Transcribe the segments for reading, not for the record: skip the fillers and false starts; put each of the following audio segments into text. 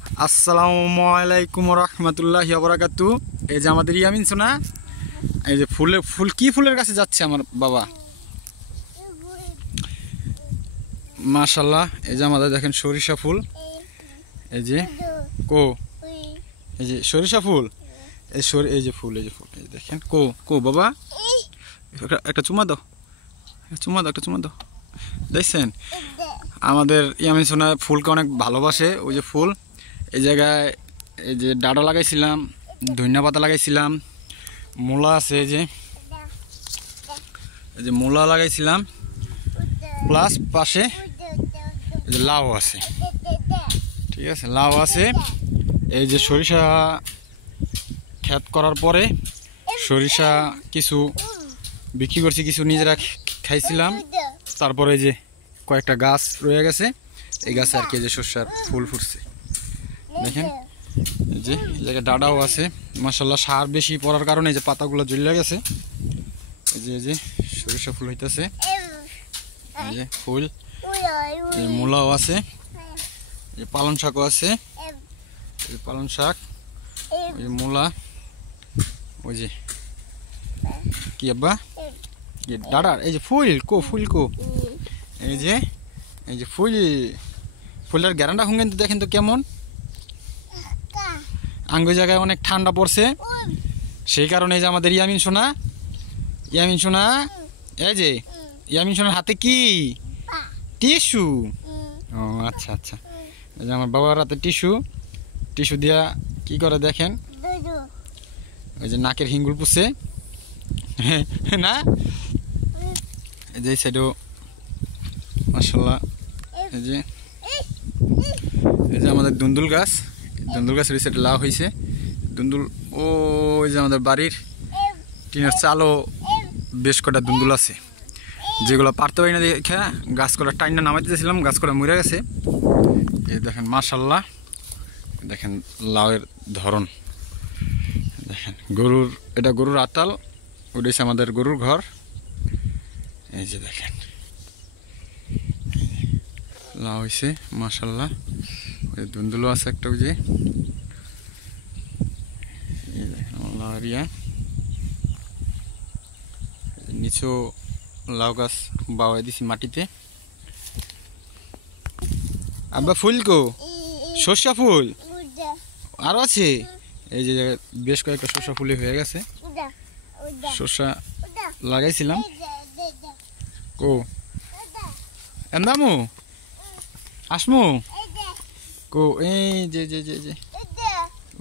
আসসালামু আলাইকুম রহমতুল্লাহি ওয়া বারাকাতুহু। এই যে আমাদের ইয়ামিন সোনা, এই যে ফুল কি ফুলের কাছে যাচ্ছে আমার বাবা, মাশাআল্লাহ। এই যে আমাদের দেখেন সরিষা ফুল, এই যে এই যে সরিষা ফুল, এই যে ফুল, এই দেখেন বাবা, একটা চুমা দাও, একটা চুমা দাও। দেখছেন আমাদের ইয়ামিন সোনা ফুলকে অনেক ভালোবাসে। ওই যে ফুল, এই জায়গায় এই যে ডাঁটা লাগাইছিলাম, ধনিয়া পাতা লাগাইছিলাম, মূলা আছে, এই যে মূলা লাগাইছিলাম, প্লাস পাশে এই যে লাউ আছে, ঠিক আছে, লাউ আছে। এই যে সরিষা ক্ষেত করার পরে সরিষা কিছু বিক্রি করছি, কিছু নিজেরা খাইছিলাম। তারপরে যে কয়েকটা গাছ রয়ে গেছে, এই গাছে আর কি যে সরষার ফুল ফুটছে দেখেন। এই যে এই জায়গায় ডাঁটাও আছে মাশাআল্লাহ। সার বেশি পড়ার কারণে এই যে পাতাগুলো জ্বলে গেছে। এই যে সরিষা ফুল হইতেছে, এই যে ফুল, এই মূলাও আছে, এই পালং শাকও আছে, এই পালং শাক, ওই মূলা, ওই যে কি আব্বা ডাঁটার এই যে ফুল কো এই যে ফুলের গ্যারান্ডা হুঙ্গেন তো দেখেন তো কেমন। আঙ্গু জায়গায় অনেক ঠান্ডা পড়ছে, সেই কারণে যে আমাদের ইয়ামিন সোনা, এই যে ইয়ামিন সোনার হাতে কি টিস্যু। ও আচ্ছা, এই যে আমার বাবার হাতে টিস্যু দিয়া কি করে দেখেন, ওই যে নাকের হিঙ্গুল পুষে না। এই যে সাইডও মাশাআল্লাহ। এই যে আমাদের দুন্দুল গাছের সাইডে লাউ হয়েছে। দুন্দুল ওই যে আমাদের বাড়ির টিনের চালও বেশ কটা দুন্দুল আছে, যেগুলো পারতে পারি না দেখে গাছ করা টাইনা নামাইতে দিয়েছিলাম, গাছ করা মরে গেছে। এই দেখেন মাশাআল্লাহ, দেখেন লাউয়ের ধরন দেখেন। এটা গরুর আটাল, ওটা হচ্ছে আমাদের গরুর ঘর। এই যে দেখেন লাউ হয়েছে মাশাআল্লাহ। ওই দুন্দুলো আছে একটা, ওই যে লাউরিয়া নিচু লাউ গাছ বাওয়াই দিছি মাটিতে। আব্বা ফুল সর্ষা ফুল আরো আছে, এই যে বেশ কয়েকটা সর্ষা ফুলই হয়ে গেছে। সর্ষা লাগাইছিলাম এন্দামু আসমু এই যে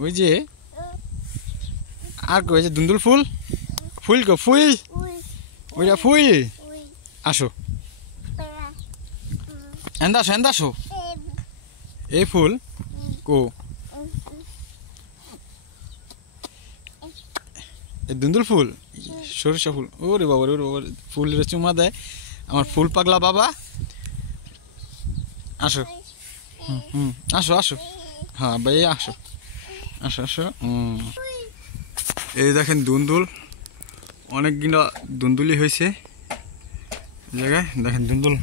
ওই যে আর ওই যে দুন্দুল ফুল ওইটা ফুল আসো এন্দাসো এই ফুল এই দুন্দুল ফুল, সরিষা ফুল। ওরে বাবা ফুলের চুমা দেয় আমার ফুল পাগলা বাবা। আসো আসো হ্যাঁ ভাই আসো। এই দেখেন দুন্দুল, অনেকগুলো দুন্দুলি হয়েছে জায়গায়। দেখেন দুন্দুল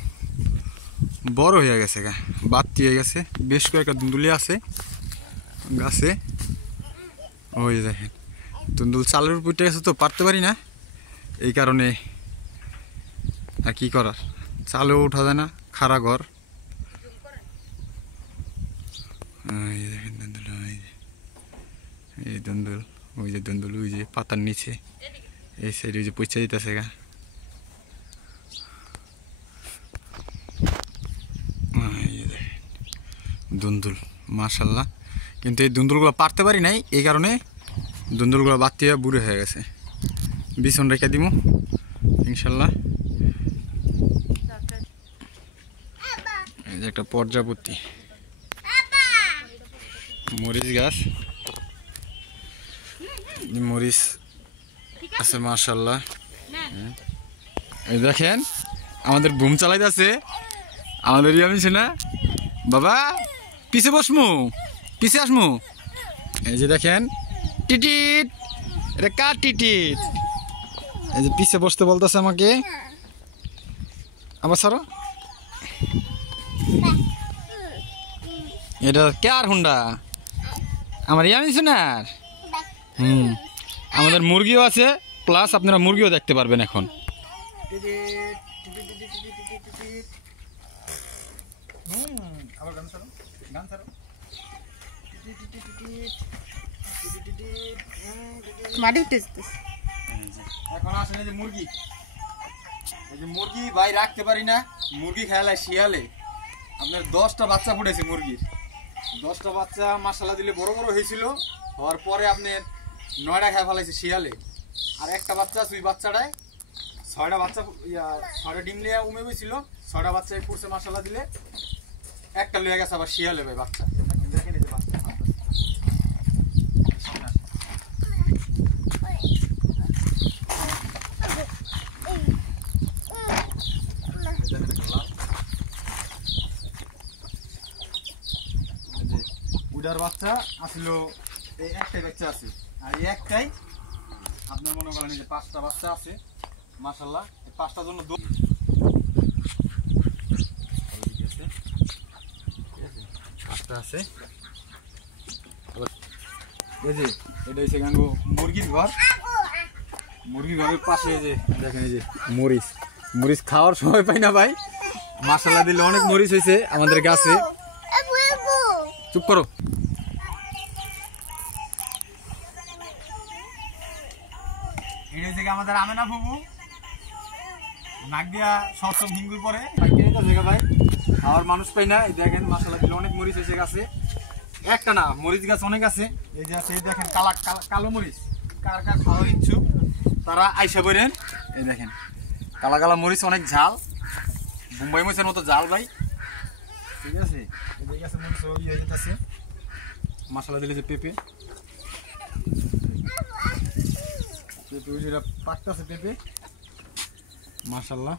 বড় হয়ে গেছে, বাড়তি হয়ে গেছে, বেশ কয়েকটা দুন্দুলি আছে গাছে। ওই দেখেন দুন্দুল চালের উপর উঠে গেছে, তো পারতে পারি না, এই কারণে আর কি করার, চালেও উঠা যায় না, খাড়া ঘর। দেখেন দুন্দুল, এই দুন্দুল, ওই যে দুন্দুল, ওই যে পাতার নিচে এই সাইডে ওই যে পচা দিতেছে দুন্দুল মাশাআল্লাহ। কিন্তু এই দুন্দুলগুলো পারতে পারি নাই, এই কারণে দুন্দুলগুলো বাড়তি হয়ে বুড়ো হয়ে গেছে। বিছন রেখে দিব ইনশাল্লাহ। এই যে একটা পর্যাপত্তি মরিচ গাছ, মরিচ আছে মাশাআল্লাহ। এই দেখেন আমাদের বুম চালাইতেছে আমাদের ইয়ামিন সোনা, বাবা পিছে বসমু, পিছে আসমু। এই যে দেখেন টিটিট, এটা কার টিটিট, এই যে পিছে বসতে বলতেছে আমাকে। আবার সারো এটা কার হুন্ডা? আমার ইয়ামি সোনার। আমাদের মুরগিও আছে, প্লাস আপনারা মুরগিও দেখতে পারবেন এখন। এখন আসেন এই যে মুরগি, এই যে মুরগি ভাই রাখতে পারি না, মুরগি খেয়ালায় শিয়ালে আপনার 10টা বাচ্চা ফুটেছে মুরগির। 10টা বাচ্চা মাশাআল্লাহ দিলে বড় বড় হয়েছিল, হওয়ার পরে আপনার 9টা খেয়ে ফেলাইছে শিয়ালে। আর একটা বাচ্চা সুই বাচ্চাটায় 6টা বাচ্চা 6টা ডিম লিয়ে উমে গেছিল, 6টা বাচ্চা পড়ছে মাশাআল্লাহ দিলে, একটা লয়ে গেছে আবার শিয়ালে ভাই বাচ্চা। দেখেন এই যে বাচ্চা উডার বাচ্চা আসলো, এই একটাই বাচ্চা আছে, আর এই একটাই আপনার মনে করেন যে 5টা বাচ্চা আছে মাশাআল্লাহ। এই 5টার জন্য আছে। এই যে এটা হচ্ছে গাঙ্গো মুরগির ঘর, মুরগির ঘরের পাশে যে দেখেন এই যে মরিচ, মরিচ খাওয়ার সময় পাই না ভাই, মাশাআল্লাহ দিলে অনেক মরিচ হয়েছে আমাদের গাছে। চুপ করো। এই যে আমাদের আমেনা বাবু নাক দিয়া সব হিঙ্গুর পরে ভাই, আর মানুষ পাই না। এই দেখেন মাশাআল্লাহ দিলে অনেক মরিচ হয়েছে গাছে, একটা না মরিচ গাছ অনেক আছে। এই যে আছে, এই দেখেন কালো মরিচ, কার কার খাওয়ার ইচ্ছুক তারা আইসা বলেন। এই দেখেন কালা কালা মরিচ, অনেক ঝাল, বোম্বাই মরিচের মতো ঝাল ভাই, ঠিক আছে। এই আছে মরিচ হয়ে যেতেছে মাশাআল্লাহ দিলে। যে পেঁপে পেঁপে পাকতেছে পেঁপে মাশাআল্লাহ।